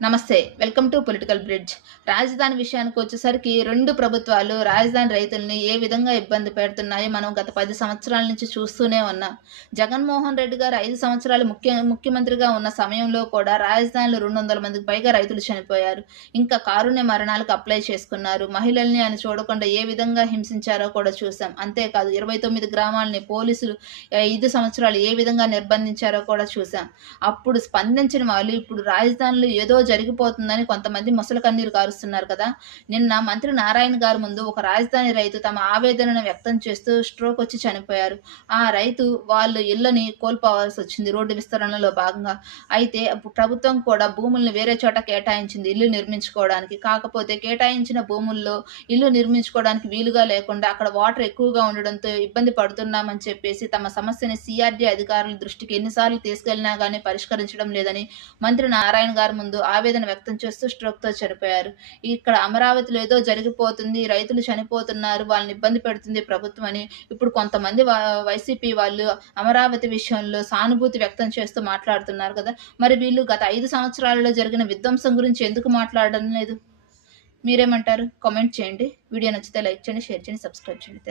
నమస్తే. Welcome to political bridge. రాజధాని విషయానికి వచ్చేసరికి 2 ప్రభుత్వాలు రాజధాని రైతుల్ని ఏ విధంగా ఇబ్బంది పెడుతున్నాయో మనం గత 10 సంవత్సరాల నుంచి చూస్తూనే ఉన్నాం. జగన్మోహన్ రెడ్డి గారు 5 సంవత్సరాలు ముఖ్యమంత్రిగా ఉన్న సమయంలో కూడా రాజధానిలో 200 మందికి పైగా రైతులు చనిపోయారు. ఇంకా కారుణ్య మరణాలకు అప్లై చేసుకున్నారు. మహిళల్ని అని చూడకుండా ఏ విధంగా హింసించారో కూడా చూసాం. అంతేకాదు 29 గ్రామాలని పోలీసులు 5 సంవత్సరాలు ఏ విధంగా నిర్బంధించారో కూడా చూసాం. అప్పుడు స్పందించిన వాళ్ళు ఇప్పుడు రాజధానిలో ఏదో జరిగిపోతుందని కొంతమంది ముసలి కన్నీరు కారుస్తున్నారు కదా! నిన్న మంత్రి నారాయణ గారి ముందు ఒక రాజధాని రైతు తమ ఆవేదనను వ్యక్తం చేస్తూ స్ట్రోక్ వచ్చి చనిపోయారు. ఆ రైతు వాళ్ళ ఇళ్లని కోల్పోవాల్సొచ్చింది రోడ్డు విస్తరణలో భాగంగా. అయితే ప్రభుత్వం కూడా భూముల్ని వేరే చోట కేటాయించింది ఇల్లు నిర్మించుకోవడానికి. కాకపోతే కేటాయించిన భూముల్లో ఇల్లు నిర్మించుకోవడానికి వీలుగా లేకుండా అక్కడ వాటర్ ఎక్కువగా ఉండడంతో ఇబ్బంది పడుతున్నామని చెప్పేసి తమ సమస్యని సీఆర్డీ అధికారుల దృష్టికి ఎన్నిసార్లు తీసుకెళ్లినా గానీ పరిష్కరించడం లేదని మంత్రి నారాయణ గారి ముందు ఆవేదన వ్యక్తం చేస్తూ స్ట్రోక్‌తో చనిపోయారు. ఇక్కడ అమరావతిలో ఏదో జరిగిపోతుంది, రైతులు చనిపోతున్నారు, వాళ్ళని ఇబ్బంది పెడుతుంది ప్రభుత్వం అని ఇప్పుడు కొంతమంది వైసీపీ వాళ్ళు అమరావతి విషయంలో సానుభూతి వ్యక్తం చేస్తూ మాట్లాడుతున్నారు కదా! మరి వీళ్ళు గత 5 సంవత్సరాలలో జరిగిన విధ్వంసం గురించి ఎందుకు మాట్లాడడం లేదు? మీరేమంటారు? కామెంట్ చేయండి. వీడియో నచ్చితే లైక్ చేయండి, షేర్ చేయండి, సబ్స్క్రైబ్ చేయండి.